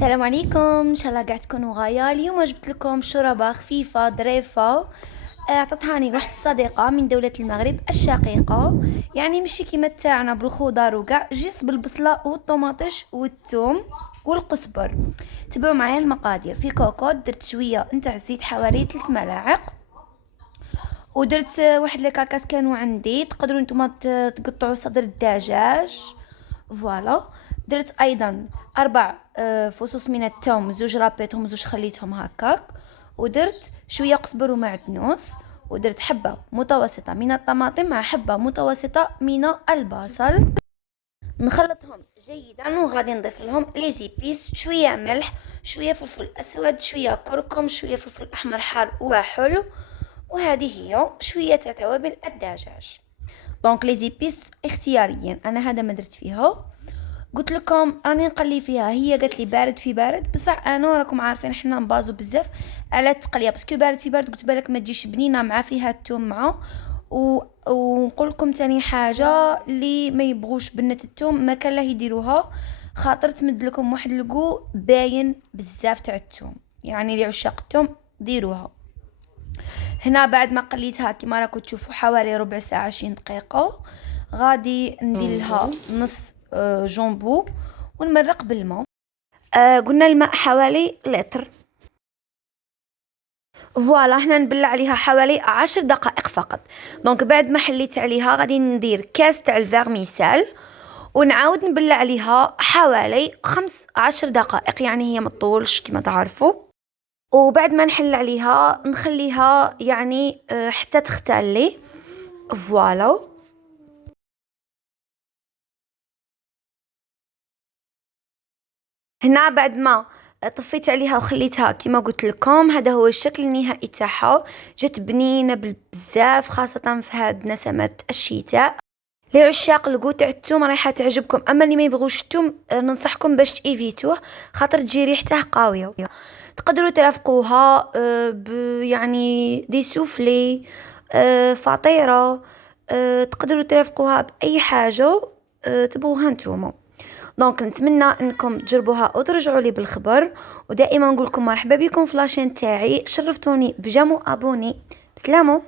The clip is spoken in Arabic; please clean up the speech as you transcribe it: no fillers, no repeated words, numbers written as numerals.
السلام عليكم، ان شاء الله قاعد تكونوا غايه. اليوم جبت لكم شوربه خفيفه ظريفه. عطتهاني واحد الصديقه من دوله المغرب الشقيقه. يعني ماشي كيما تاعنا بالخضر وكاع، جيست بالبصله والطوماطيش والثوم والقزبر. تبعوا معايا المقادير. في كوكوط درت شويه نتاع الزيت حوالي 3 ملاعق، ودرت واحد الكاكاس كانوا عندي. تقدروا نتوما تقطعوا صدر الدجاج. فوالا. درت ايضا 4 فصوص من الثوم، زوج رابيتهم زوج خليتهم هكاك. ودرت شويه قزبر ومعدنوس. ودرت حبه متوسطه من الطماطم مع حبه متوسطه من البصل. نخلطهم جيدا وغادي نضيف لهم لي زيبيس، شويه ملح، شويه فلفل اسود، شويه كركم، شويه فلفل احمر حار وحلو. وهذه هي شويه تاع توابل الدجاج. دونك لي زيبيس اختياريين، انا هذا ما درت فيها. قلت لكم راني نقلي فيها، هي قالت لي بارد في بارد، بصح انا راكم عارفين حنا نبازو بزاف على التقليه، باسكو بارد في بارد قلت بالك ما تجيش بنينه مع فيها الثوم مع. ونقول لكم تاني حاجه، اللي ما يبغوش بنه الثوم ما كان لا يديروها، خاطر تمد لكم واحد الكو باين بزاف تاع الثوم. يعني اللي عشاق الثوم ديروها. هنا بعد ما قليتها كما راكم تشوفوا حوالي ربع ساعه 20 دقيقه، غادي ندير لها نص جامبو ونمرق بالماء. قلنا الماء حوالي لتر. فوالا، هنا نبلع عليها حوالي 10 دقائق فقط. دونك بعد ما حليت عليها غادي ندير كاس تاع الفيرميسال ونعاود نبلع عليها حوالي 15 دقائق، يعني هي ما تطولش كما تعرفوا. وبعد ما نحل عليها نخليها يعني حتى تختلي. فوالا. هنا بعد ما طفيت عليها وخليتها كما قلت لكم، هذا هو الشكل النهائي تاعها. جات بنينه بزاف، خاصه في هاد نسمات الشتاء. لعشاق الكو تاع الثوم رايحه تعجبكم، اما اللي ما يبغوش الثوم ننصحكم باش تيفيتوه، خاطر تجي ريحته قويه. تقدروا ترافقوها يعني دي سوفلي، فطيره، تقدروا ترافقوها باي حاجه تبغوها نتوما. دونك نتمنى انكم تجربوها وترجعوا لي بالخبر. ودائما نقول لكم مرحبا بكم في لاشين تاعي، شرفتوني بجامو ابوني. بسلامو.